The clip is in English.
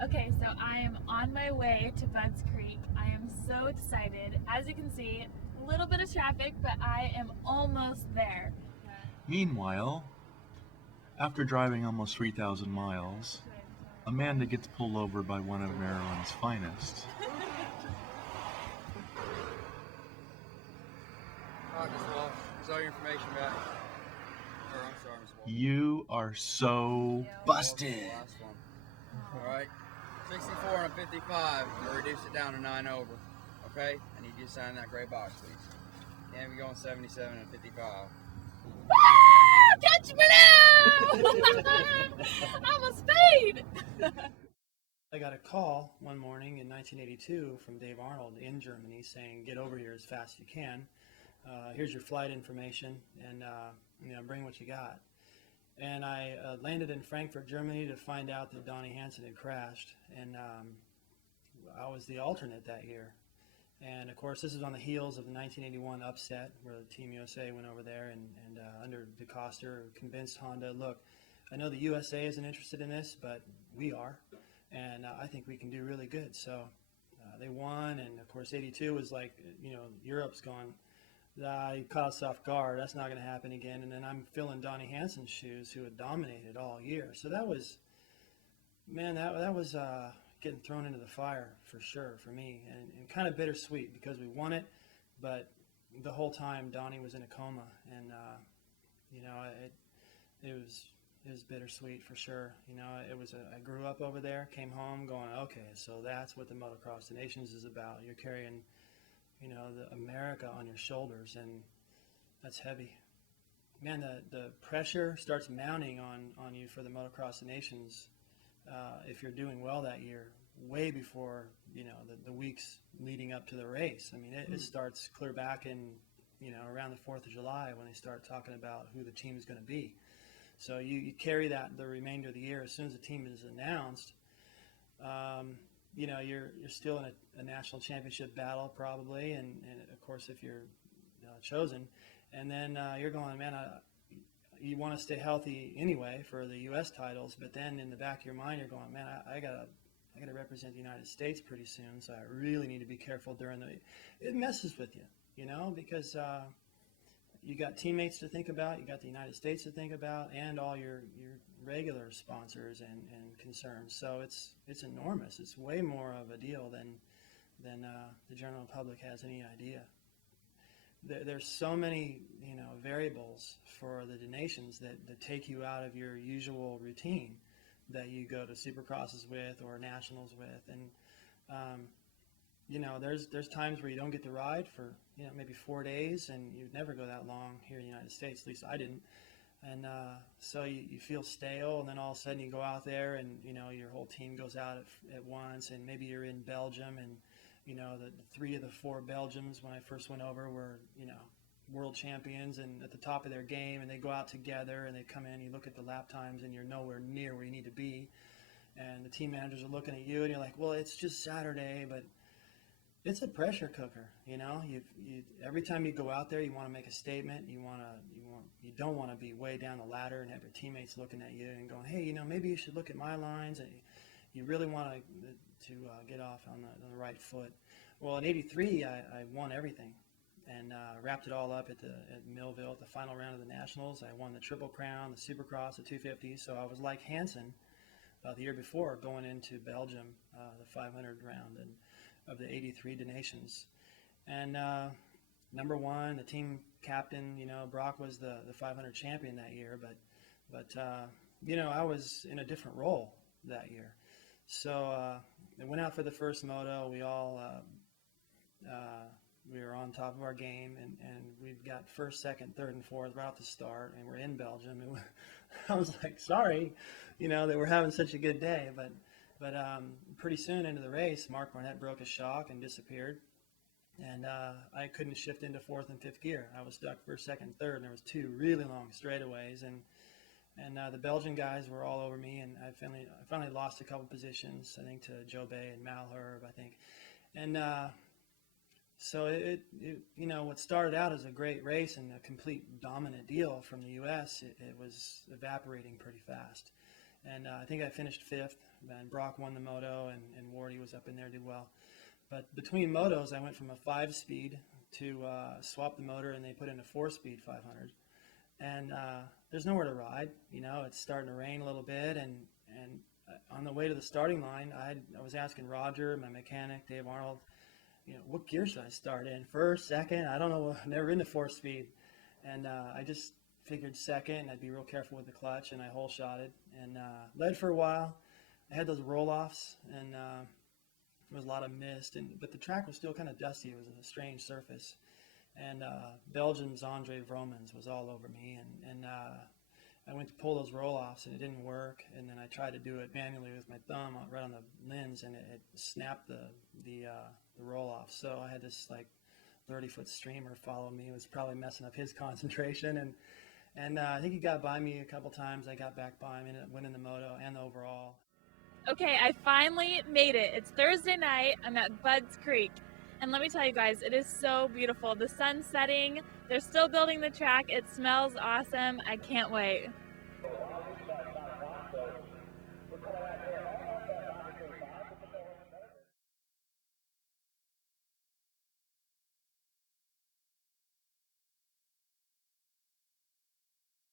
Okay, so I am on my way to Budds Creek. I am so excited. As you can see, a little bit of traffic, but I am almost there. Meanwhile, after driving almost 3,000 miles, Amanda gets pulled over by one of Maryland's finest. Alright, Miss Walsh, here's all your information back. Or, I'm sorry, Miss Walsh. You are so busted. Last one. Alright, 64 and a 55. I'm going to reduce it down to 9 over. Okay? I need you to sign that gray box, please. Can't be going 77 and 55. Catch me now! I'm a speed! I got a call one morning in 1982 from Dave Arnold in Germany saying, get over here as fast as you can. Here's your flight information, and bring what you got. And I landed in Frankfurt, Germany to find out that Donnie Hansen had crashed, and I was the alternate that year. And of course, this is on the heels of the 1981 upset where the Team USA went over there and under DeCoster convinced Honda, look, I know the USA isn't interested in this, but we are, and I think we can do really good. So they won, and of course, 82 was like, Europe's gone. He caught us off guard. That's not going to happen again. And then I'm filling Donnie Hansen's shoes, who had dominated all year. So that was, man, that was getting thrown into the fire for sure for me, and kind of bittersweet because we won it, but the whole time Donnie was in a coma, and it was bittersweet for sure. I grew up over there, came home going, okay, so that's what the Motocross of Nations is about. You're carrying the America on your shoulders, and that's heavy. Man, the pressure starts mounting on you for the Motocross of Nations if you're doing well that year, way before, the weeks leading up to the race. I mean, it starts clear back in, around the 4th of July when they start talking about who the team is going to be. So you carry that the remainder of the year. As soon as the team is announced, you're still in a national championship battle probably, and of course if you're chosen, and then you're going, man, you want to stay healthy anyway for the U.S. titles, but then in the back of your mind you're going, man, I gotta represent the United States pretty soon, so I really need to be careful during it messes with you, because you got teammates to think about, you got the United States to think about, and all your regular sponsors and concerns. So it's enormous. It's way more of a deal than the general public has any idea. There's so many variables for the nations that take you out of your usual routine that you go to Supercrosses with or nationals with, and there's times where you don't get to ride for maybe 4 days, and you'd never go that long here in the United States. At least I didn't. And so you feel stale, and then all of a sudden you go out there, and your whole team goes out at once, and maybe you're in Belgium, and the 3 of the 4 Belgians when I first went over were world champions and at the top of their game, and they go out together and they come in. You look at the lap times, and you're nowhere near where you need to be, and the team managers are looking at you, and you're like, well, it's just Saturday, but it's a pressure cooker. Every time you go out there, you want to make a statement. You don't want to be way down the ladder and have your teammates looking at you and going, hey, maybe you should look at my lines. And you really want to get off on the right foot. Well, in '83, I won everything and wrapped it all up at Millville at the final round of the Nationals. I won the Triple Crown, the Supercross, the 250. So I was like Hansen the year before going into Belgium, the 500 round of the '83 Nations. And number 1, the team captain, Brock was the 500 champion that year, but I was in a different role that year. So I went out for the first moto. We all we were on top of our game, and we got first, second, third, and fourth right off the start, and we're in Belgium. And I was like, sorry, that we're having such a good day, but pretty soon into the race, Mark Barnett broke his shock and disappeared, and I couldn't shift into 4th and 5th gear. I was stuck first, second, third, and there was 2 really long straightaways, and the Belgian guys were all over me, and I finally lost a couple positions, I think to Joe Bay and Malherbe, I think, and so it what started out as a great race and a complete dominant deal from the U.S., it was evaporating pretty fast. And I think I finished 5th, and Brock won the moto, and Wardy was up in there, did well. But between motos, I went from a 5-speed to swap the motor, and they put in a 4-speed 500. And there's nowhere to ride. You know, it's starting to rain a little bit, and on the way to the starting line, I was asking Roger, my mechanic, Dave Arnold, you know, what gear should I start in? First, second? I don't know. I've never been to 4-speed. And I just figured second. I'd be real careful with the clutch, and I hole shotted and led for a while. I had those roll-offs, and there was a lot of mist, but the track was still kind of dusty. It was a strange surface. And Belgium's Andre Vromans was all over me, and I went to pull those roll-offs, and it didn't work. And then I tried to do it manually with my thumb right on the lens, and it snapped the roll-off. So I had this like 30-foot streamer follow me. It was probably messing up his concentration, and I think he got by me a couple times. I got back by him and winning the moto and the overall. Okay, I finally made it. It's Thursday night. I'm at Bud's Creek. And let me tell you guys, it is so beautiful. The sun's setting. They're still building the track. It smells awesome. I can't wait.